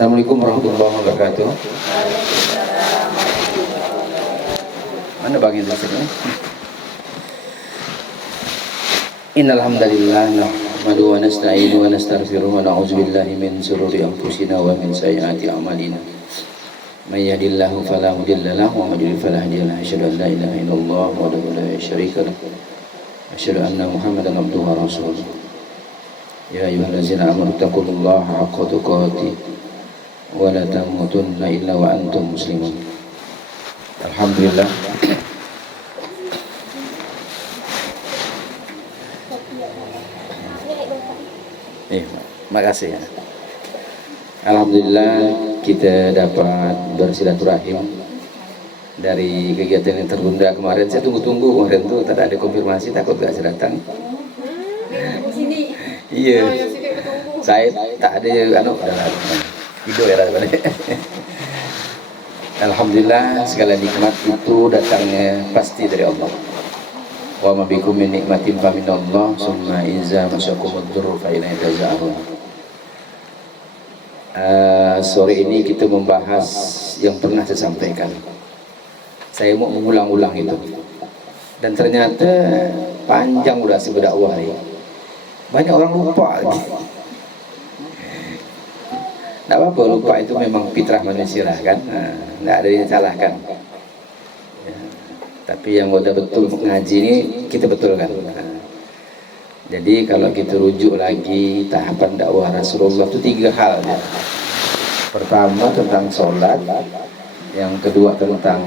Assalamualaikum warahmatullahi wabarakatuh. Mana bagian sini? Innal hamdalillah nahmaduhu wa nasta'inuhu wa nastaghfiruh wa na'udzu billahi min shururi anfusina wa min sayyiati a'malina. May yahdihillahu fala mudilla lahu wa may yudlil fala hadiya lahu. Asyhadu an la ilaha illallah wahdahu la syarika lahu. Asyhadu anna Muhammadan abduhu wa rasuluh. Ya ayyuhallazina amanu taqullaha haqqa tuqatih wa la tamutunna illa wa antum muslimun. Alhamdulillah. Makasih ya. Alhamdulillah kita dapat bersilaturahim dari kegiatan yang tertunda kemarin. Saya tunggu-tunggu kemarin tuh, tak ada konfirmasi, takut gak saya datang. Di sini. Iya. Oh, yang sini bertunggu. Saya tak ada video ya rasanya. Alhamdulillah segala nikmat itu datangnya pasti dari Allah. Wa ma bikum min nikmatin fa minallah summa iza masyakumud dzurru fa ilayhi taj'alun. Sore ini kita membahas yang pernah saya sampaikan. Saya mau mengulang-ulang itu. Dan ternyata panjang udah berdakwah ini. Banyak orang lupa lagi. Tidak apa-apa, lupa itu memang fitrah manusia lah kan. Tidak ada yang salahkan. Ya. Tapi yang udah betul ngaji ini kita betulkan. Jadi kalau kita rujuk lagi tahapan dakwah Rasulullah itu 3 hal ya. Pertama tentang sholat, yang kedua tentang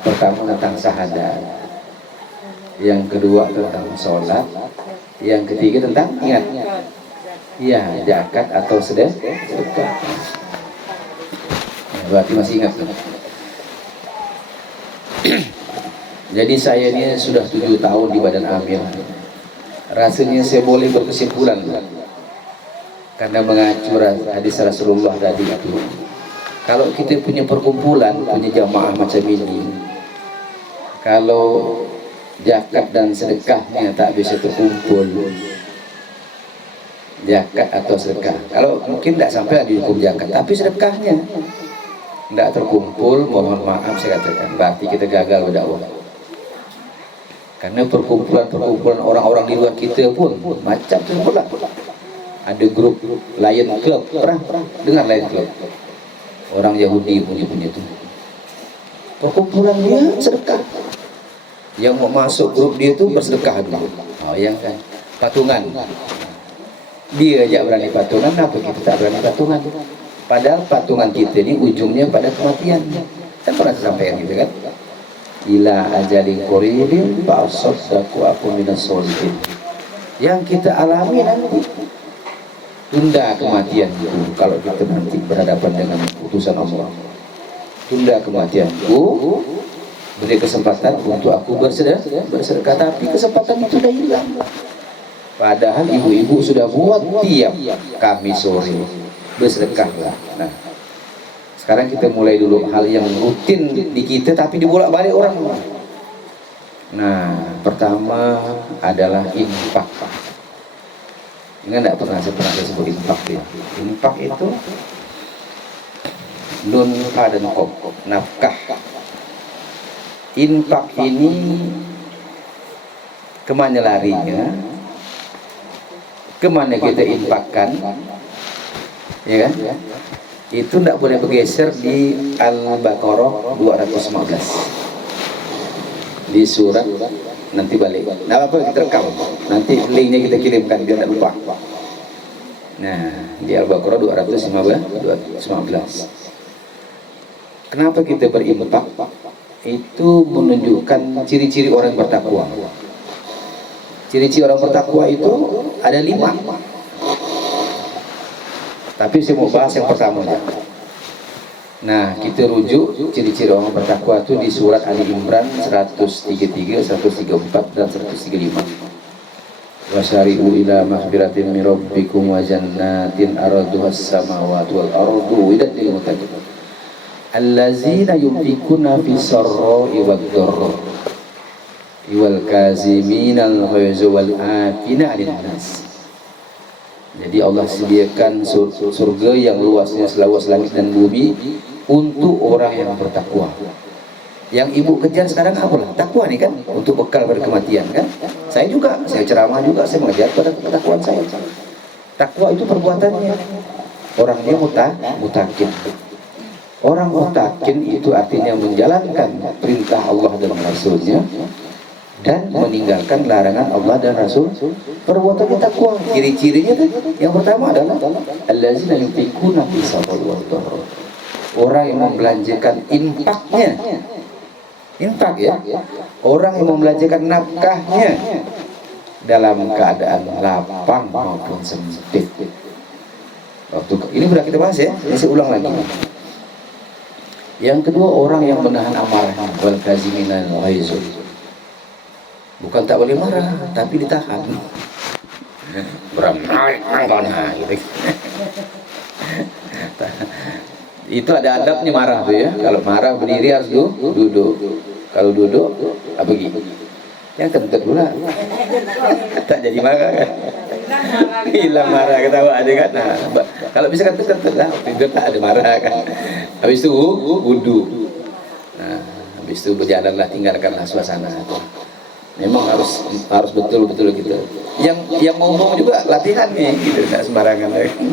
pertama tentang syahadat, yang kedua tentang sholat, yang ketiga tentang ingat ya zakat atau sedekah. Berarti masih ingat tuh. Jadi saya ini sudah 7 tahun di Badan Amir. Rasanya saya boleh berkesimpulan karena mengacu hadis Rasulullah tadi itu. Kalau kita punya perkumpulan, punya jamaah macam ini, kalau zakat dan sedekahnya tak bisa terkumpul, zakat atau sedekah, kalau mungkin tidak sampai di hukum zakat, tapi sedekahnya tidak terkumpul, mohon maaf saya katakan, berarti kita gagal berdakwah. Karena perkumpulan orang-orang di luar kita pun macam tu pula. Ada grup Lion Club, pernah dengar Lion Club? Orang Yahudi punya tu. Perkumpulan dia sedekah. Yang mau masuk grup dia tu bersedekah dulu. Oh yang kan patungan. Dia aja berani patungan, kenapa kita tak berani patungan? Padahal patungan kita ni ujungnya pada kematian. Kan pernah sampaikan gitu kan? Ila ajalin qaribin fa asaddaqu aku minas sholihin. Yang kita alami nanti tunda kematian itu. Kalau kita nanti berhadapan dengan putusan Allah, tunda kematianku, beri kesempatan untuk aku bersedekah, tapi kesempatan itu sudah hilang. Padahal ibu-ibu sudah buat tiap Kamis sore bersedekahlah. Nah, sekarang kita mulai dulu hal yang rutin di kita tapi dibolak-balik orang. Nah, pertama adalah infak. Ingat tidak pernah saya sebut infak ya. Infak itu nun dan qaf, nafkah. Infak ini kemana larinya? Kemana kita infakkan? Ya kan? Itu tidak boleh bergeser di Al-Baqarah 215 di surat, nanti balik. Nah apa kita rekam, nanti linknya kita kirimkan biar tidak lupa. Nah di Al-Baqarah 215. Kenapa kita berinfak? Itu menunjukkan ciri-ciri orang bertakwa. Ciri-ciri orang bertakwa itu ada 5. Tapi saya mau bahas yang pertama aja. Nah, kita rujuk ciri-ciri orang bertakwa itu di surat Ali Imran 133, 134 dan 135. Wasari'u ila maghfiratin min rabbikum wa jannatin arduhas samawati wal ardu uiddat lil muttaqin. Allazina yunfikuna fis sarra'i wad dharra wal kaziminal ghaiza wal afina 'anil nas. Jadi Allah sediakan surga yang luasnya seluas langit dan bumi untuk orang yang bertakwa. Yang ibu kejar sekarang apalah? Takwa nih kan, untuk bekal pada kematian kan. Saya juga, saya ceramah juga, saya mengajar pada ketakwaan saya. Takwa itu perbuatannya. Orangnya mutakin. Orang mutakin itu artinya menjalankan perintah Allah dan Rasulnya dan meninggalkan larangan Allah dan Rasul. Perbuatannya takwa. Ciri-cirinya kan, yang pertama adalah allazina yunfiquna fi sabilillah. Orang yang membelanjakan infaknya. Infak ya, orang yang membelanjakan nafkahnya dalam keadaan lapang maupun sempit. Waktu ini sudah kita bahas ya, ini saya ulang lagi. Yang kedua, orang yang menahan amarah, wal kaziminal ghaiz. Bukan tak boleh marah, tapi ditahan. Beramai gitu. Itu ada adabnya marah tuh ya. Kalau marah berdiri harus duduk. Kalau duduk apa gitu? Yang kentut pula. Tak jadi marah kan? Hilang marah, ketawa ada kan? Nah, kalau bisa kentut lah, tidak tak ada marah kan? Habis itu wudu. Nah, habis itu berjalanlah, tinggalkanlah suasana itu. Memang harus betul-betul gitu. Yang ngomong juga latihan nih, gitu, tidak sembarangan lagi.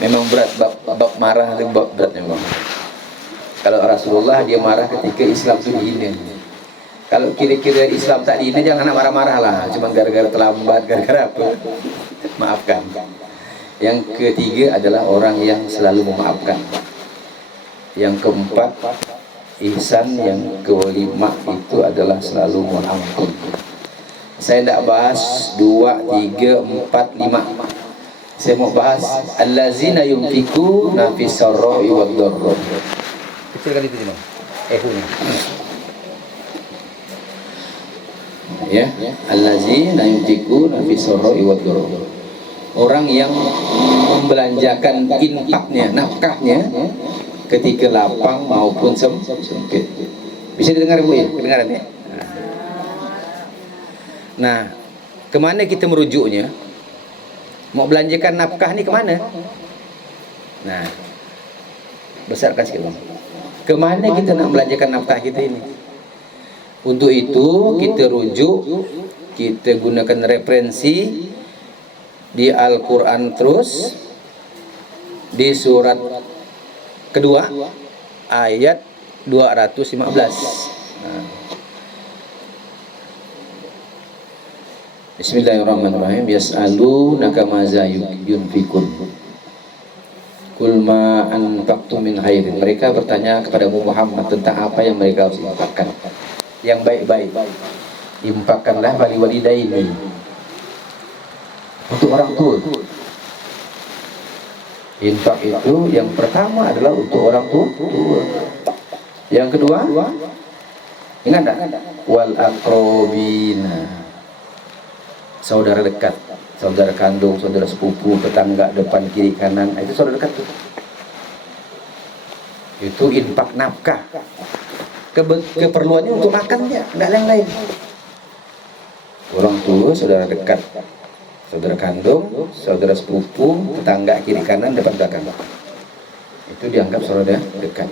Memang berat, bab marah itu berat memang. Kalau Rasulullah dia marah ketika Islam itu dihina. Kalau kira-kira Islam tak dihina, jangan nak marah-marah lah. Cuma gara-gara terlambat, gara-gara apa? Maafkan. Yang ketiga adalah orang yang selalu memaafkan. Yang keempat, ihsan. Yang kelima itu adalah selalu mengampun. Saya tidak bahas 2, 3, 4, 5. Saya mau bahas allazina yunfikuna fis sarra'i wad dharra. Kecilkan itu Bang. Nya. Ya, allazina yunfikuna fis sarra'i wad dharra. Orang yang membelanjakan infaknya, nafkahnya ketika lapang maupun sempit. Bisa didengar Bu ya? Kedengaran ya? Nah, kemana kita merujuknya? Mau belanjakan nafkah ni kemana? Nah, besarkan sikit Bang. Kemana kita nak belanjakan nafkah kita ini? Untuk itu kita rujuk, kita gunakan referensi di Al-Quran terus, di surat kedua ayat 215. Bismillahirrahmanirrahim. Yas'alunaka maza yunfikun. Qul ma anfaqtum min khairin. Mereka bertanya kepada Muhammad tentang apa yang mereka harus infakkan. Yang baik-baik. Infakkanlah bali walidaini. Untuk orang tua. Infak itu yang pertama adalah untuk orang tua. Yang kedua, ingat tak? Wal aqrabina. Saudara dekat, saudara kandung, saudara sepupu, tetangga depan kiri kanan, itu saudara dekat tuh. Itu infak nafkah. Keperluannya untuk makannya, enggak lain-lain. Orang tua, saudara dekat, saudara kandung, saudara sepupu, tetangga kiri kanan, depan belakang. Itu dianggap saudara dekat.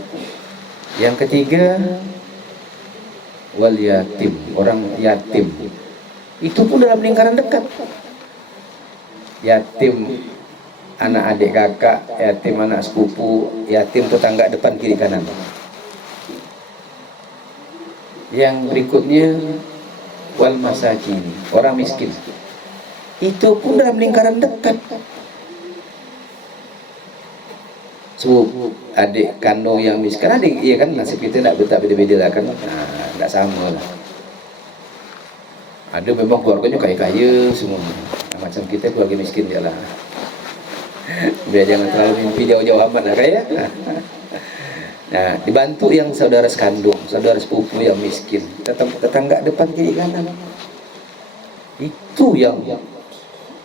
Yang ketiga, wal yatim, orang yatim. Itu pun dalam lingkaran dekat. Yatim anak adik kakak, yatim anak sepupu, yatim tetangga depan kiri kanan. Yang berikutnya wal masakin, orang miskin. Itu pun dalam lingkaran dekat. Sepupu, adik kandung yang miskin, adik, iya kan, nasib kita tak beda-beda lah kan. Nah, tak sama lah. Ada memang keluarganya kaya-kaya semua. Nah, macam kita keluarga miskin dia lah. Biar jangan terlalu mimpi jauh-jauh amat lah kaya. Nah, dibantu yang saudara sekandung, saudara sepupu yang miskin, tetangga depan kiri kanan. Itu yang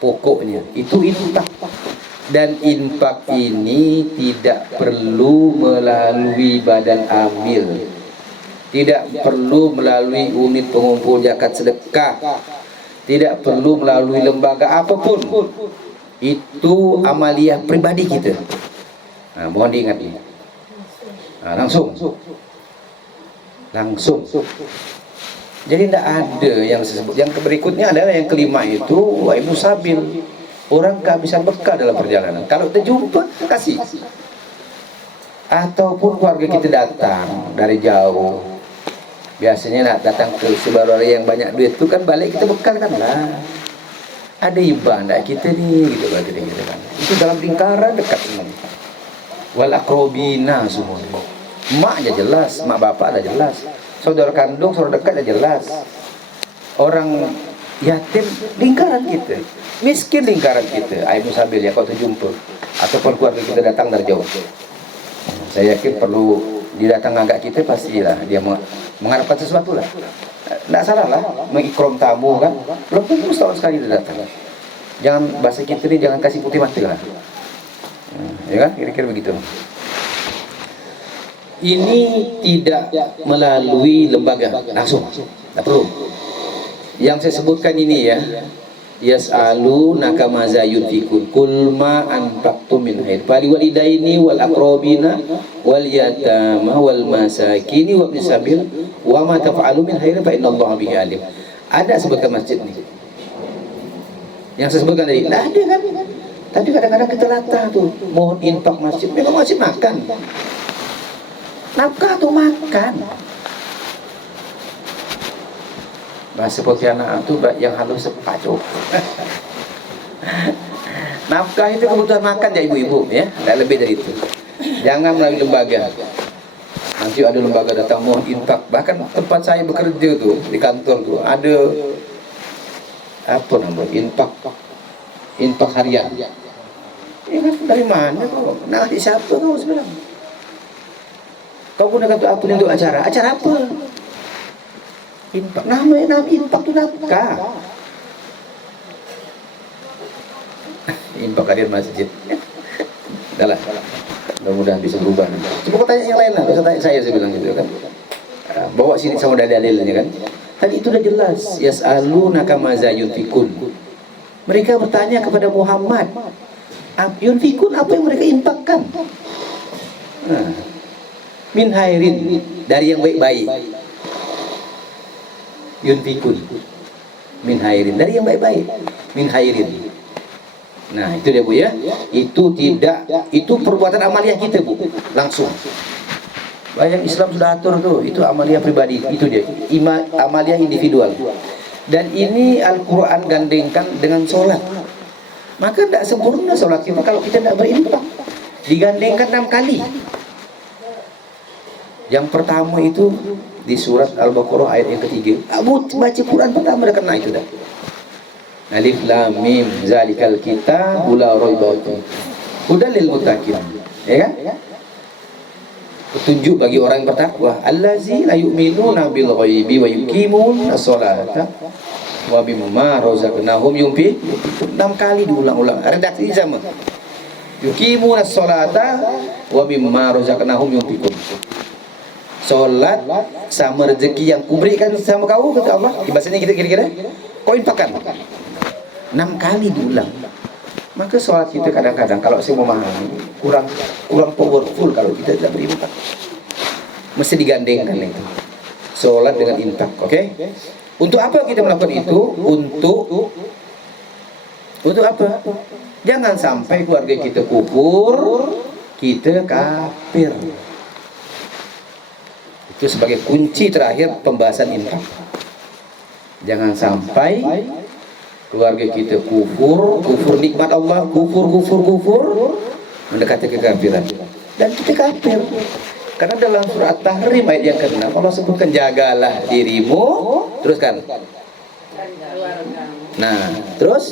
pokoknya. Itu infak. Dan infak ini tidak perlu melalui badan amil. Tidak perlu melalui unit pengumpul zakat sedekah. Tidak perlu melalui lembaga apapun. Itu amalia pribadi kita. Nah, mohon diingat ini. Nah, langsung. Jadi tidak ada yang disebut. Yang berikutnya adalah yang kelima itu waibu sabil. Orang kehabisan bekal dalam perjalanan. Kalau terjumpa kasih. Ataupun keluarga kita datang dari jauh. Biasanya nak datang ke sebaru yang banyak duit itu kan balik kita bekalkan lah. Ada hibah enggak kita nih gitu kan. Itu dalam lingkaran dekat semua. Wal akrobina semua. Mak aja jelas, mak bapak aja jelas. Saudara kandung, saudara dekat aja jelas. Orang yatim lingkaran kita. Miskin lingkaran kita. Aibu sabil ya kalau terjumpa. Ataupun keluarga kita datang dari jauh. Saya yakin perlu didatang agak kita pastilah dia mengharapkan sesuatu lah. Tidak salah lah mengikram tamu kan. Belum tentu setahun sekali dia datang. Jangan bahasa kita ni jangan kasih putih mata lah. Ya kan? Kira-kira begitu. Ini tidak melalui lembaga langsung. Tak perlu. Yang saya sebutkan ini ya. Yas'alu nakamaza yunfikun kul ma anfaqtum min khair fali walidaini wal aqrabina wal yatama wal masakini wa ibnis sabil wa ma taf'alu min khairin fa innallaha bihi alim. Ada sebutkan masjid ni. Yang saya sebutkan tadi, ada kan? Tapi kadang-kadang kita latah tuh, mohon infak masjid. Memang masjid makan. Nafkah tuh makan. Bahasa Pontianak itu yang halus sepacu. Nafkah itu kebutuhan makan ya ibu-ibu ya, tidak lebih dari itu. Jangan melalui lembaga. Nanti ada lembaga datang mohon infak. Bahkan tempat saya bekerja tuh di kantor tuh ada apa namanya infak harian. Ini kan dari mana kau? Nah di siapa kau sebenarnya? Kau gunakan untuk apa untuk acara? Acara apa? Infak, nama infak itu nafkah. Infak harian masjid. Dah lah, mudah-mudahan bisa berubah. Coba kau tanya yang lain lah, kau tanya saya bilang gitu kan. Bawa sini sama dalilnya kan. Tadi itu udah jelas. Yas'alunaka maza yunfikun. Mereka bertanya kepada Muhammad, yunfikun apa yang mereka infakkan? Min khairin, dari yang baik-baik. Yunfikun min khairin, dari yang baik-baik. Min khairin. Nah itu dia Bu ya. Itu tidak, itu perbuatan amaliah kita Bu, langsung. Banyak Islam sudah atur tuh, itu amaliah pribadi, itu dia amaliah individual. Dan ini Al-Quran gandengkan dengan sholat. Maka tidak sempurna sholat kita kalau kita tidak berinfak. Digandengkan 6 kali. Yang pertama itu di surat Al-Baqarah ayat yang ketiga. Kamu baca Quran pertama dah kena itu dah. Alif Lam Mim zalikal kitabul la raiba fihi hudal lil muttaqin. Ya kan? Petunjuk bagi orang yang bertakwa. Allazi la yu'minuna bil ghaibi wa yuqimuna sholata wa mimma razaqnahum yunfiqun. 6 kali diulang-ulang. Redaksi sama. Yuqimuna sholata wa mimma razaqnahum yunfiqun. Solat sama rezeki yang kuberikan sama kau, kata Allah. Bahasanya kita kira-kira kau infakkan 6 kali diulang. Maka solat kita kadang-kadang kalau saya memahami kurang powerful kalau kita tidak berinfak. Mesti digandengkan itu solat dengan infak. Oke? Untuk apa kita melakukan itu? Untuk apa? Jangan sampai keluarga kita kufur, kita kafir. Itu sebagai kunci terakhir pembahasan infak. Jangan sampai keluarga kita kufur nikmat Allah, kufur mendekati kekafiran. Dan kita kafir. Karena dalam surat Tahrim ayat yang ke-6 Allah sebutkan jagalah dirimu, teruskan. Nah, terus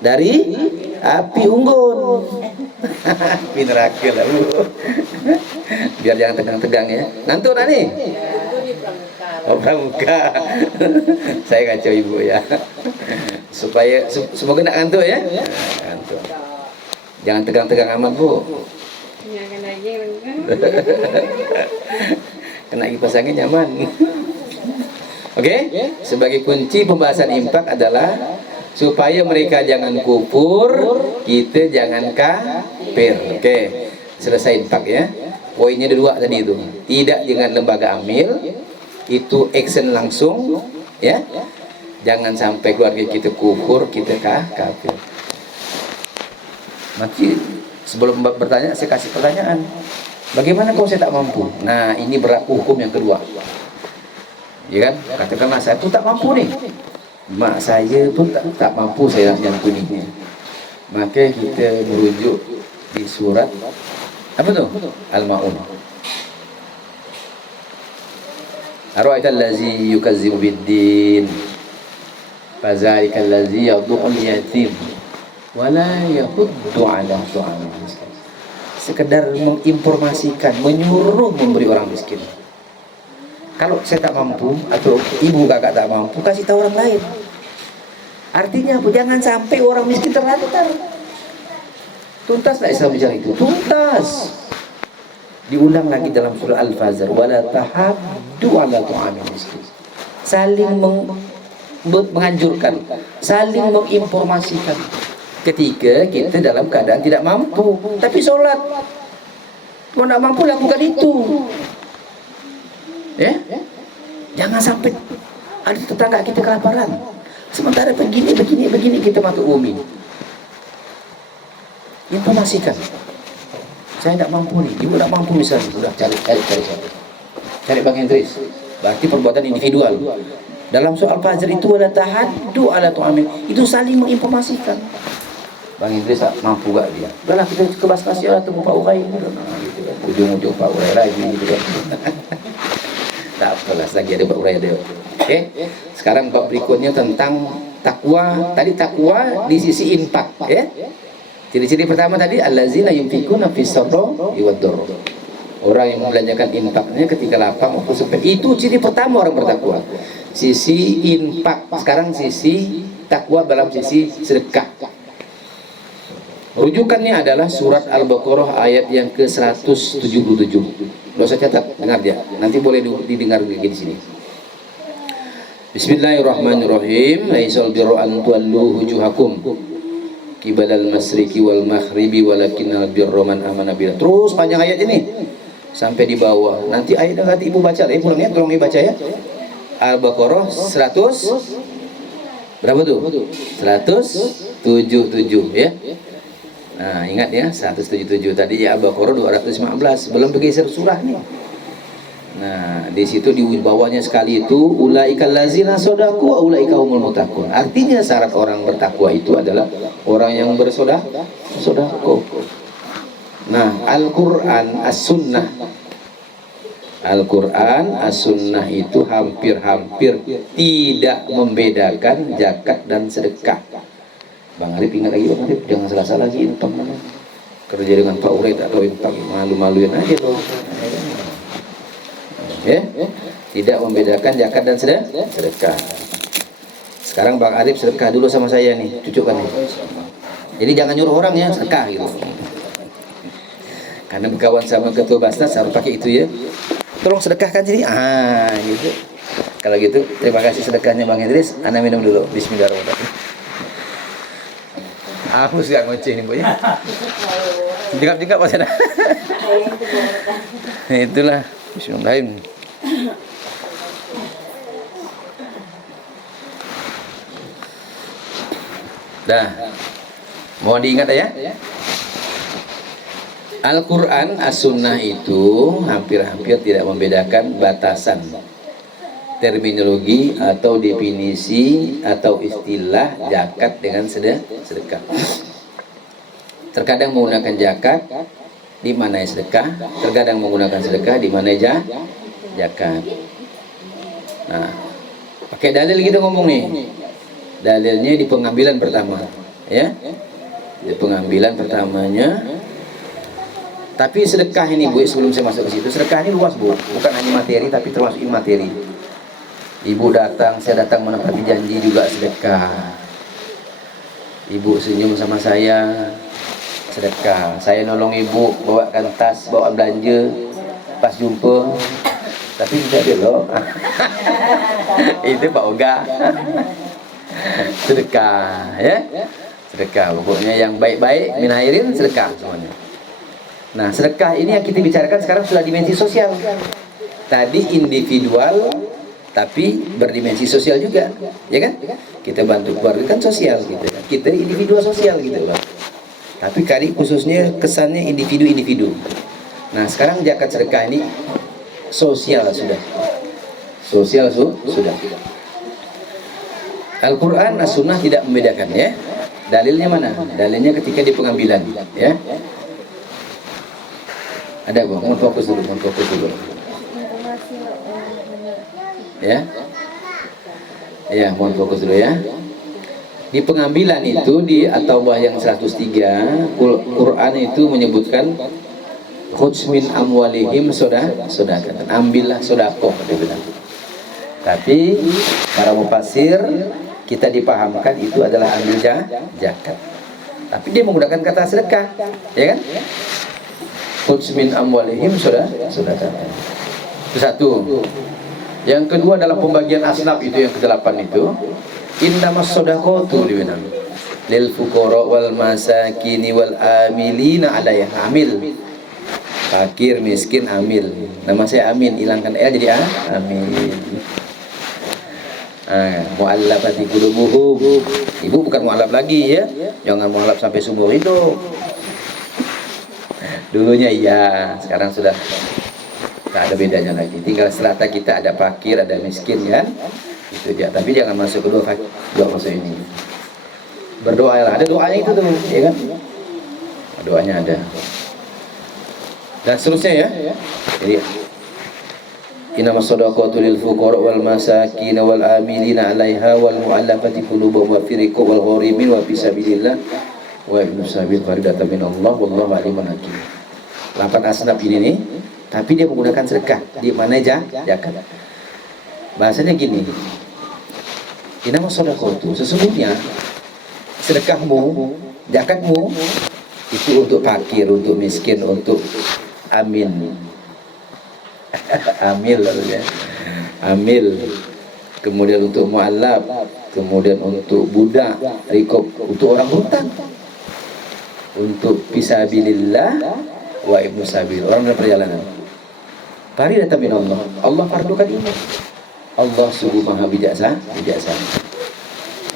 dari api unggun. Api neraka lah Bu. Biar jangan tegang-tegang ya. Ngantuk nak nih? Oh, pramuka. Saya kacau ibu ya. Supaya semoga nak ngantuk ya. Ngantuk. Jangan tegang-tegang amat Bu. Kena kipas angin nyaman. Oke? Sebagai kunci pembahasan infak adalah supaya mereka jangan kufur, kita jangan kafir. Oke, selesai infak ya. Poinnya dua tadi itu. Tidak dengan lembaga amil, itu action langsung ya. Jangan sampai keluarga kita kufur, kita kafir. Nanti sebelum bertanya saya kasih pertanyaan. Bagaimana kalau saya tak mampu? Nah, ini berlaku hukum yang kedua. Ya kan? Katakanlah saya tuh tak mampu nih. Mak saya pun tak mampu saya nyantuninya. Maka kita merujuk di surat apa tuh? Al-Maun. Ara'aital ladzi yukazzibu bid-din fadzalikal ladzi yad'ul yatim wa la yahuddu 'ala ta'amil miskin. Sekedar menginformasikan, menyuruh memberi orang miskin. Kalau saya tak mampu atau ibu kakak tak mampu, kasih tahu orang lain. Artinya apa? Jangan sampai orang miskin terlantar. Tuntas tak Islam bicara itu? Tuntas. Diulang lagi dalam surah Al-Fajr, wala tahaddu 'ala ta'amil miskin. Saling menganjurkan, saling menginformasikan. Ketika kita dalam keadaan tidak mampu, tapi sholat, kalau tidak mampu lakukan itu. Ya, jangan sampai ada tetangga kita kelaparan, sementara begini kita masuk bumi. Informasikan, saya tidak mampu nih, ibu tidak mampu misalnya, sudah cari Bang Hendris. Berarti perbuatan individual. Dalam soal Fajr itu ada tahaddu 'ala ta'amil, itu saling menginformasikan. Bang Hendris mampu gak dia? Udahlah kita ke bas-bas ya, tunggu Pak Urai gitu. Nah, gitu kan. Ujung-ujung Pak Urai lagi gitu kan. Tak apalah, lagi ada Pak Urai ada. Oke. Sekarang bab berikutnya tentang takwa. Tadi takwa di sisi infak ya. Ciri-ciri pertama tadi allazina yunfikuna fis sarra wad dharra. Orang yang membelanjakan infaknya ketika lapang maupun sempit. Itu ciri pertama orang bertakwa. Sisi infak. Sekarang sisi takwa dalam sisi sedekah. Rujukannya adalah surat Al-Baqarah ayat yang ke-177. Nggak usah catat, dengar dia. Nanti boleh didengar di sini. Bismillahirrahmanirrahim. Laisal birru an tuwallu wujuhakum qibalal masyriqi wal maghribi walakinnal birra man amana billah. Terus panjang ayat ini sampai di bawah. Nanti ayat nanti ibu baca, pulang ya, tolong ibu baca ya. Al-Baqarah 100 berapa tuh? 177 ya. Nah, ingat ya, 177 tadi ya, Al-Baqarah 215, belum bergeser surah nih. Nah, di situ di bawahnya sekali itu ulaikal ladzina shadaqu wa ulaika humul muttaqun. Artinya syarat orang bertakwa itu adalah orang yang bersedekah. Nah, Al-Qur'an As-Sunnah. Al-Quran, As-Sunnah itu hampir-hampir tidak membedakan zakat dan sedekah. Bang Arif ingat lagi, Bang Arif jangan salah-salah lagi infak mana. Kerja dengan Pak Urai tak tahu infak, malu-maluin aja loh. Ya, tidak membedakan zakat dan sedekah. Sekarang Bang Arif sedekah dulu sama saya nih, cucukkan nih. Jadi jangan nyuruh orang ya sedekah gitu. Karena berkawan sama ketua Basnas harus pakai itu ya. Tolong sedekahkan sini. Gitu. Kalau gitu, terima kasih sedekahnya Bang Idris. Ana minum dulu. Bismillahirrahmanirrahim. Aku suka ngoceh nih, Bu ya. Jengkap-jengkap Pak Sana. Itulah. Bismillahirrahmanirrahim. Dah. Mohon diingat ya. Al-Quran As-Sunnah itu hampir-hampir tidak membedakan batasan terminologi atau definisi atau istilah zakat dengan sedekah. Terkadang menggunakan zakat di mana sedekah, terkadang menggunakan sedekah di mana zakat. Nah, pakai dalil kita ngomong nih. Dalilnya di pengambilan pertama, ya. Di pengambilan pertamanya. Tapi sedekah ini Bu, sebelum saya masuk ke situ, sedekah ini luas Bu, bukan hanya materi tapi termasuk imateri. Ibu datang, saya datang menepati janji juga sedekah. Ibu senyum sama saya, sedekah. Saya nolong ibu bawakan tas, bawa belanja pas jumpa, tapi tidak ada loh. Itu Pak Oga. Sedekah, ya. Sedekah, pokoknya yang baik-baik min khairin sedekah semuanya. Nah, sedekah ini yang kita bicarakan sekarang sudah dimensi sosial. Tadi individual, tapi berdimensi sosial juga, ya kan? Kita bantu keluarga kan sosial gitu. Kita individu sosial gitu loh. Tapi kali khususnya kesannya individu-individu. Nah, sekarang zakat sedekah ini sosial sudah. Sosial sudah. Al-Quran, As-Sunnah tidak membedakan, ya. Dalilnya mana? Dalilnya ketika di pengambilan, ya. Ada kok, mohon fokus dulu. Ya. Ya, mohon fokus dulu ya. Di pengambilan itu di At-Taubah yang 103, Quran itu menyebutkan khudz min amwalihim sodaqatan. Ambillah sedekah, dia bilang. Tapi para mufassir kita dipahamkan itu adalah ambil zakat. Tapi dia menggunakan kata sedekah, ya kan? Khudz min amwalihim sedekah. Itu satu. Yang kedua dalam pembagian asnaf itu yang ke-8 itu, innamas shadaqatu lil fuqara wal masakini wal amilina 'alaiha. Amil. Fakir, miskin, amil. Nama saya Amin, hilangkan L jadi Amin. Mu'allafati qulubuhum. Ibu bukan mu'allaf lagi ya. Jangan mu'allaf sampai seumur hidup. Dulunya iya, sekarang sudah tak ada bedanya lagi. Tinggal strata kita ada fakir, ada miskin kan. Itu dia. Tapi jangan masuk ke dua fase ini. Berdoa lah. Ada doanya itu tuh, ya kan? Doanya ada. Dan seterusnya ya. Jadi innamas shadaqatu lil fuqara wal masakin wal amilina 'alaiha wal mu'allafati qulubuhum wa fi riqab wal gharimin wa fi sabilillah wa ibnu sabil faridatan minallah wallahu alimun hakim. 8 asnaf ini nih, tapi dia menggunakan sedekah. Di mana zakat? Bahasanya gini. Innamas shadaqatu, sesungguhnya sedekahmu, zakatmu itu untuk fakir, untuk miskin, untuk amin. Amil ya. Amil. Kemudian untuk mu'allaf, kemudian untuk budak, rikob, untuk orang hutan, untuk fisabilillah wa ibnu sabil, orang dalam perjalanan. Faridatan min Allah. Allah fardukan ini. Allah sungguh maha bijaksana.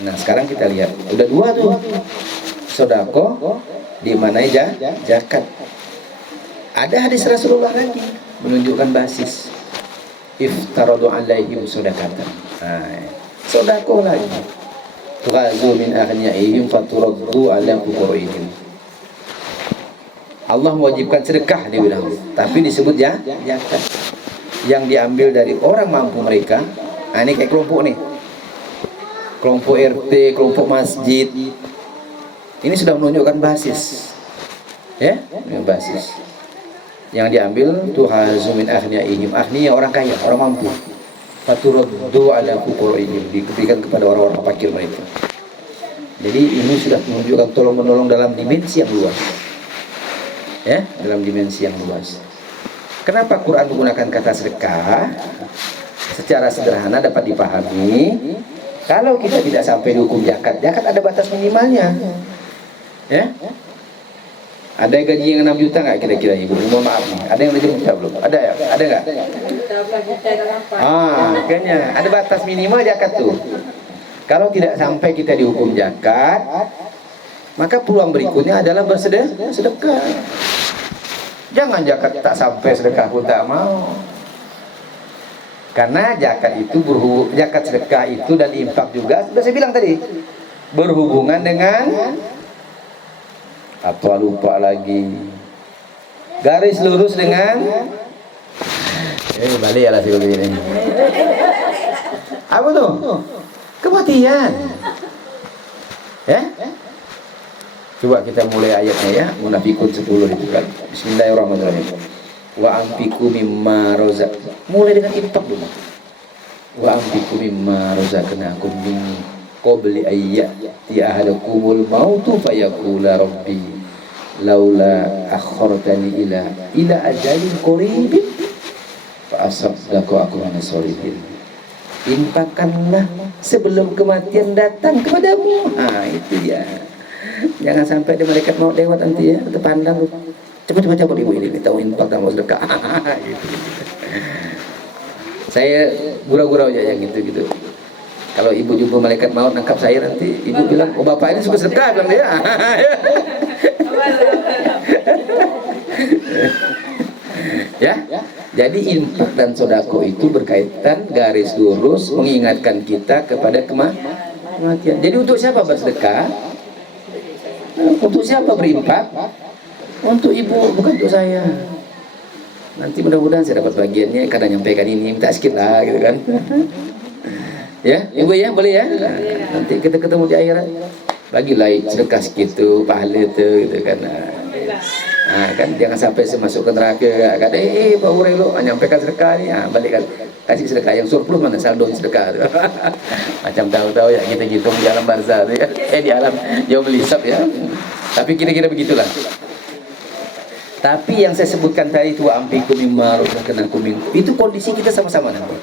Nah, sekarang kita lihat. Udah dua tuh. Sedekah di mana zakat. Ada hadis Rasulullah lagi menunjukkan basis. Iftaradu alaihim sedekatan. Sedekah lagi. Tu'azu min aghniyaihim faturaddu ala fuqaraihim. Allah mewajibkan sedekah dia bilang, tapi disebut zakat. Yang diambil dari orang mampu mereka. Nah, ini kayak kelompok nih. Kelompok RT, kelompok masjid. Ini sudah menunjukkan basis. Ya, basis. Yang diambil tuhazu min aghniyaihim. Aghniya orang kaya, orang mampu. Faturaddu ala fuqaraihim, diberikan kepada orang-orang fakir mereka. Jadi ini sudah menunjukkan tolong-menolong dalam dimensi yang luas. Ya, dalam dimensi yang luas. Kenapa Quran menggunakan kata sedekah? Secara sederhana dapat dipahami. Kalau kita tidak sampai di hukum zakat, zakat ada batas minimalnya. Ya? Ada yang gaji yang 6 juta nggak kira-kira ibu? Mohon maaf nih. Ada yang udah juta belum? Ada ya? Ada nggak? Kayaknya ada batas minimal zakat tuh. Kalau tidak sampai kita dihukum zakat, maka peluang berikutnya adalah bersedekah. Jangan zakat tak sampai sedekah pun tak mau. Karena zakat itu zakat sedekah itu dan infak juga sudah saya bilang tadi berhubungan dengan apa lupa lagi. Garis lurus dengan balik ya lah sih begini. Apa tuh? Kematian. Ya? Coba kita mulai ayatnya ya, Munafikun 10 itu kan. Bismillahirrahmanirrahim. Wa anfiqu mimma razaq. Mulai dengan infak dulu. Wa anfiqu mimma razaqnakum min qabli ayyati ahadakumul mautu fayaqula rabbi laula akhartani ila ajalin qaribin fa asaddaqu aku min as-solihin. infakkanlah sebelum kematian datang kepadamu. Itu dia. Jangan sampai ada malaikat maut lewat nanti ya, terpandang cepat cabut ibu ini, tahu infak dan mau sedekah. Gitu. Saya gurau-gurau aja yang gitu. Kalau ibu jumpa malaikat maut nangkap saya nanti, ibu bilang, oh bapak ini suka sedekah, bilang dia. Ya, jadi infak dan sodako itu berkaitan garis lurus mengingatkan kita kepada kematian. Jadi untuk siapa bersedekah? Untuk siapa berinfak? Untuk ibu, bukan untuk saya. Nanti mudah-mudahan saya dapat bagiannya karena nyampaikan ini, minta sedikit lah gitu kan. Ya, ibu ya, boleh ya. Nanti kita ketemu di akhirat. Bagilah sedekah segitu, pahala itu gitu kan. Kan jangan sampai saya masuk ke neraka kan, Pak Urai lo nyampaikan sedekah ni, balik kan kasih sedekah yang surplus mana saldo sedekah tu. Macam tahu-tahu ya kita gitu di alam barzah tu ya. Di alam jauh melisap ya. Tapi kira-kira begitulah. Tapi yang saya sebutkan tadi itu ampikum mimma razaqnakum itu kondisi kita sama-sama nanti.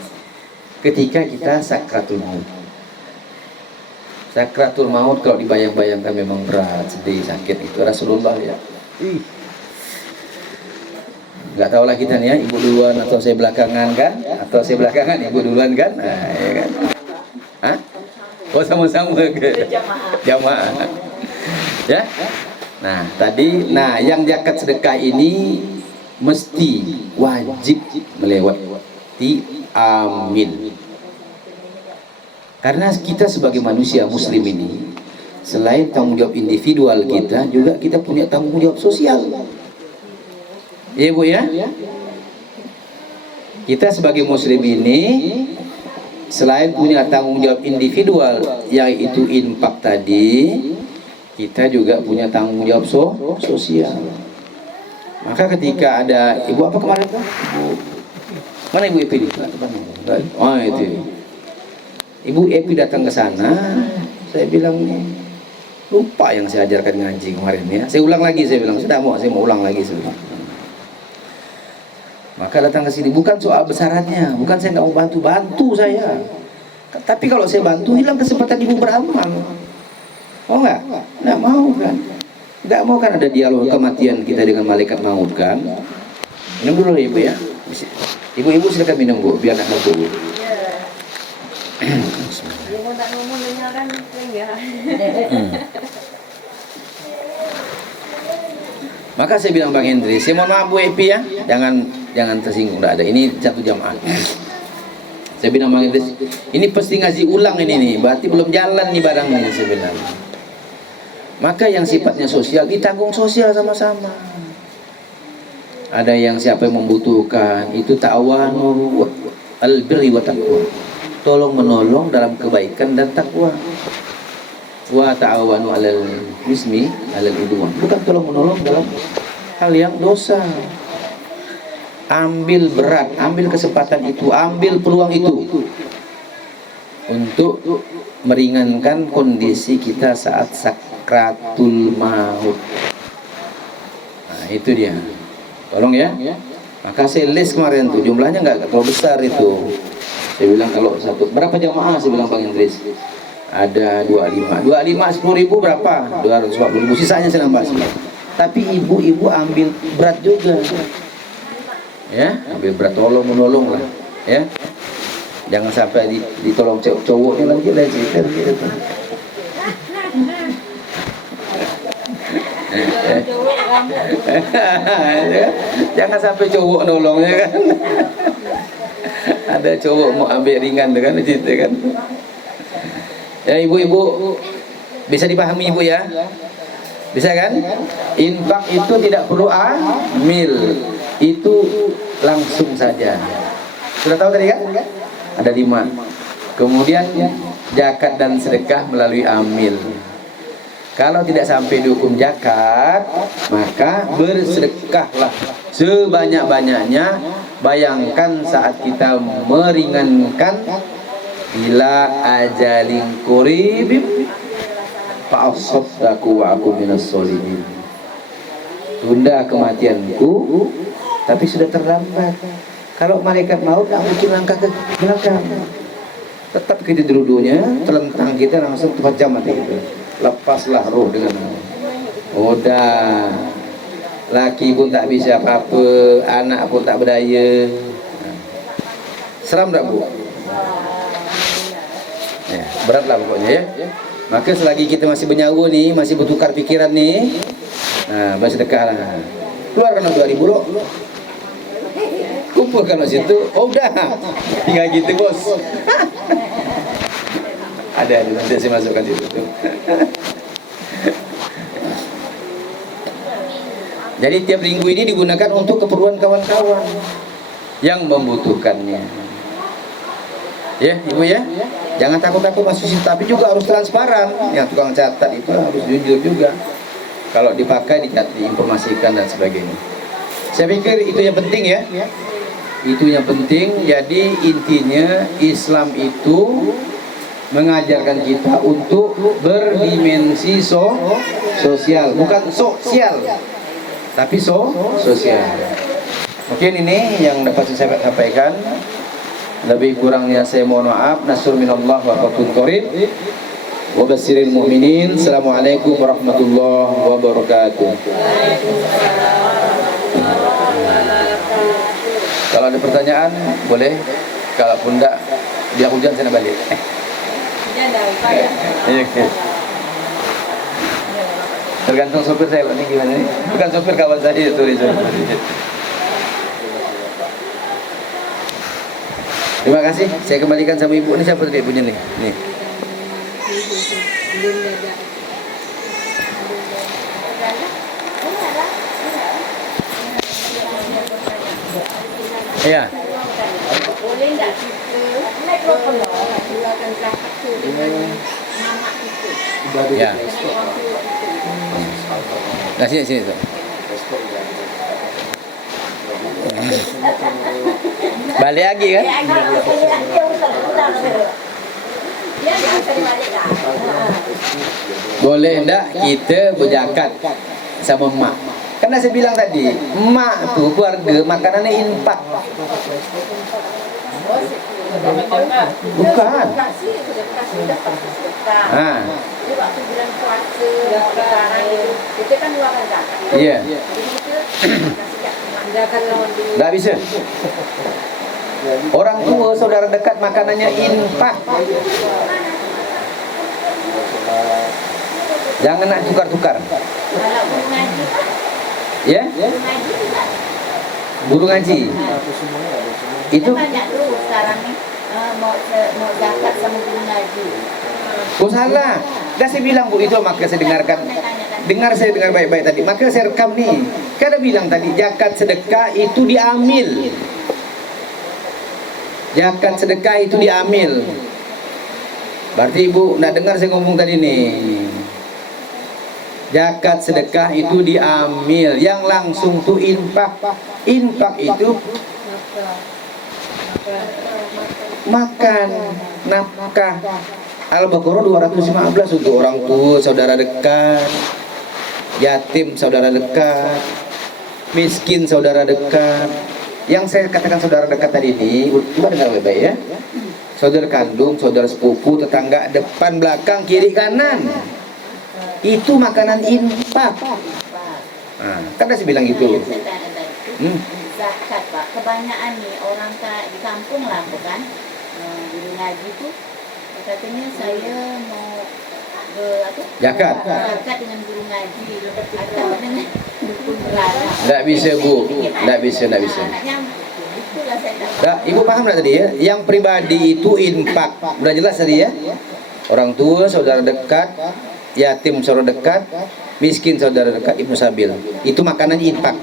Ketika kita sakratul maut. Sakratul maut kalau dibayang-bayangkan memang berat, sedih, sakit itu Rasulullah ya. Nggak tahu lah kita nih ya, ibu duluan atau saya belakangan kan? Atau saya belakangan, ibu duluan kan? Ya kan? Hah? Oh sama-sama ke? Jamaah. Ya? Nah tadi, yang zakat sedekah ini mesti wajib melewati amil. Karena kita sebagai manusia muslim ini, selain tanggung jawab individual kita, juga kita punya tanggung jawab sosial. Ya Bu ya? Kita sebagai muslim ini selain punya tanggung jawab individual yaitu infak tadi, kita juga punya tanggung jawab sosial. Maka ketika ada ibu apa kemarin tuh? Mana ibu Epi? Oh itu. Ibu Epi datang ke sana, saya bilang lupa yang saya ajarkan ngaji kemarin ya. Saya ulang lagi, saya bilang saya mau ulang lagi sebenarnya. Maka datang ke sini bukan soal besarannya, bukan saya nggak mau bantu saya. Tapi kalau saya bantu hilang kesempatan ibu beramal. Oh nggak mau kan? Nggak mau kan ada dialog kematian kita dengan malaikat maut kan? Minum dulu ibu ya. Ibu silakan minum bu, biar nak ngantuk bu. Maka saya bilang Bang Hendri, saya mohon maaf Bu Epi ya, jangan tersinggung, tidak ada. Ini satu jamaah. Saya bilang Bang Hendri, ini pasti ngaji ulang ini nih, berarti belum jalan nih barang ini saya bilang. Maka yang sifatnya sosial ditanggung sosial sama-sama. Ada yang siapa yang membutuhkan itu ta'awanu al-birri wa taqwa. Tolong menolong dalam kebaikan dan takwa. Wa ta'awanu 'alal ismi 'alal udwan. Bukan tolong menolong dalam hal yang dosa. Ambil berat, ambil kesempatan itu, ambil peluang itu untuk meringankan kondisi kita saat sakratul maut. Nah, itu dia. Tolong ya. Maka saya list kemarin tuh jumlahnya nggak terlalu besar itu. Saya bilang kalau satu berapa jamaah, saya bilang Bang Indris ada 25 10.000 berapa 240.000, sisanya saya nambah. Tapi ibu-ibu ambil berat juga ya, ambil berat, tolong menolong lah ya, jangan sampai ditolong cowoknya lagi lah cerita gitu. Jangan sampai cowok nolongnya kan. Ada cowok mau ambil ringan kan gitu kan. Ya ibu-ibu bisa dipahami ibu ya? Bisa kan? Infak itu tidak perlu amil, itu langsung saja. Sudah tahu tadi kan? Ada 5. Kemudian zakat dan sedekah melalui amil. Kalau tidak sampai dihukum zakat, maka bersedekahlah sebanyak-banyaknya. Bayangkan saat kita meringankan ila ajalin qaribin fa asaddaqu wa aku minas sholihin. Tunda kematianku tapi sudah terlambat. Kalau malaikat maut tak mungkin langkah ke belakang. Tetap kita duduknya, telentang kita langsung tepat jam mati itu. Lepaslah roh dengan udah. Laki pun tak bisa apa-apa, anak pun tak berdaya. Seram tak Bu? Ya, beratlah pokoknya ya. Maka selagi kita masih bernyawa nih, masih bertukar pikiran nih, nah bersedekahlah. Keluarkan 2.000 roh, kumpulkan di situ. Oh udah, tinggal gitu bos. Ada nanti saya masukkan di situ. Jadi tiap minggu ini digunakan untuk keperluan kawan-kawan yang membutuhkannya. Ya, Ibu ya. Jangan takut-takut masuk situ, tapi juga harus transparan. Yang tukang catat itu harus jujur juga. Kalau dipakai, diinformasikan dan sebagainya. Saya pikir itu yang penting ya. Itu yang penting. Jadi intinya Islam itu mengajarkan kita untuk berdimensi sosial, bukan sosial, tapi sosial. Mungkin ini yang dapat saya sampaikan. Lebih kurangnya saya mohon maaf. Nasrul minallah wa fathun qarib. Wa basyiril mu'minin. Assalamualaikum warahmatullahi wabarakatuh. Kalau ada pertanyaan boleh. Kalau pun enggak, dia hujan saya nak balik. Tergantung sopir saya ini gimana nih. Bukan sopir kawan saya, sorry. Terima kasih. Saya kembalikan sama ibu. Ini siapa tadi ibunya nih? Nih. Iya. Boleh enggak kita keluarkan zakat tu dengan nama kita? Ya. Nah sini tuh. Balik lagi kan? Boleh enggak kita berzakat sama emak? Karena saya bilang tadi, emak tuh keluarga makanannya infak. Bukan. Ah. Waktu bulan puasa, lebaran itu kan luaran zakat. Iya. Nggak bisa. Orang tua saudara dekat makanannya infak. Jangan nak tukar-tukar. Ya? Guru ngaji. Itu banyak tuh sekarang nih mau zakat sama guru ngaji. Oh salah. Dah saya bilang Bu, itu maka saya dengarkan. Saya dengar baik-baik tadi. Maka saya rekam nih. Kan ada bilang tadi zakat sedekah itu diambil. Zakat sedekah itu diambil. Berarti Ibu nak dengar saya ngomong tadi nih. Zakat sedekah itu diambil. Yang langsung tuh infak. Infak itu makan, nafkah. Al-Baqarah 215 untuk orang tua, saudara dekat, yatim, saudara dekat, miskin, saudara dekat. Yang saya katakan saudara dekat tadi ini, coba dengar baik-baik ya. Saudara kandung, saudara sepupu, tetangga, depan, belakang, kiri, kanan. Itu makanan infak. Nah, kan saya bilang gitu. Zakat Pak, kebanyakan nih orang di kampung lah bukan guru ngaji tuh katanya saya mau zakat dengan guru ngaji atau dengan dukun beranak. Nggak bisa Bu, nggak bisa. Nah, Ibu paham nggak tadi ya? Yang pribadi itu infak, udah jelas tadi ya. Orang tua, saudara dekat, yatim saudara dekat, miskin saudara dekat, ibnu sabil. Itu makanan infak.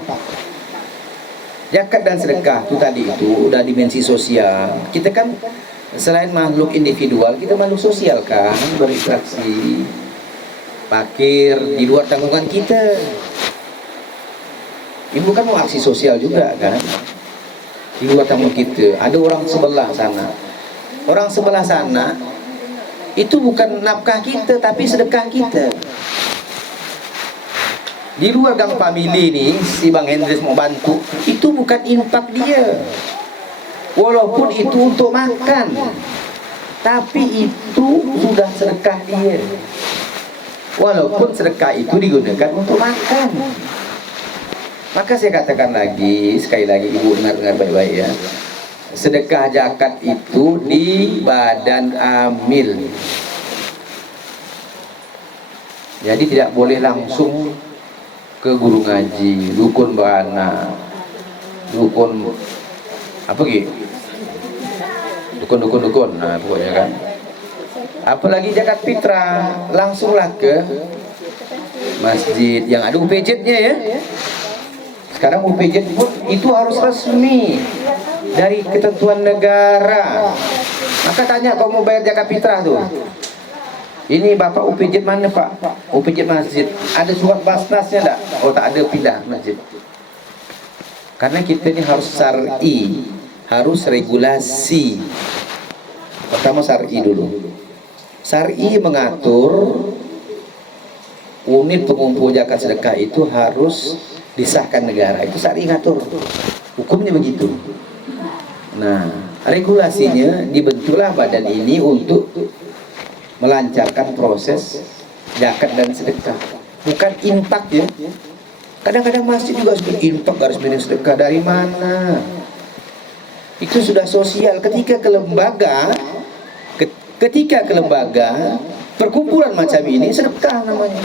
Zakat dan sedekah itu tadi itu udah dimensi sosial. Kita kan selain makhluk individual, kita makhluk sosial kan, berinteraksi. Fakir di luar tanggungan kita. Ibu kan mau aksi sosial juga kan? Di luar tanggungan kita. Ada orang sebelah sana. Orang sebelah sana itu bukan nafkah kita, tapi sedekah kita. Di luar gang family nih, si Bang Hendris mau bantu, itu bukan infak dia. Walaupun itu untuk makan. tapi itu sudah sedekah dia. Walaupun sedekah itu digunakan untuk makan. Maka saya katakan lagi, sekali lagi ibu dengar baik-baik ya. Sedekah zakat itu di badan amil. Jadi tidak boleh langsung ke guru ngaji, dukun bana, dukun apa gitu, dukun, nah pokoknya kan. Apalagi zakat fitrah, langsunglah ke masjid yang ada UPJ-nya ya. Sekarang UPJ pun itu harus resmi dari ketentuan negara. Maka tanya kalau mau bayar zakat fitrah tuh, ini bapak UPJ mana pak? UPJ masjid. Ada surat basnasnya enggak? Oh tak ada, pindah masjid. Karena kita ini harus syar'i, harus regulasi. Pertama syar'i dulu. Syar'i mengatur unit pengumpul zakat sedekah itu harus disahkan negara. Itu syar'i ngatur. Hukumnya begitu. Nah, regulasinya dibentuklah badan ini untuk melancarkan proses zakat dan sedekah, bukan infak ya. Kadang-kadang masjid juga sudah infak, garis miring sedekah. Dari mana? Itu sudah sosial. Ketika ke lembaga perkumpulan macam ini sedekah namanya.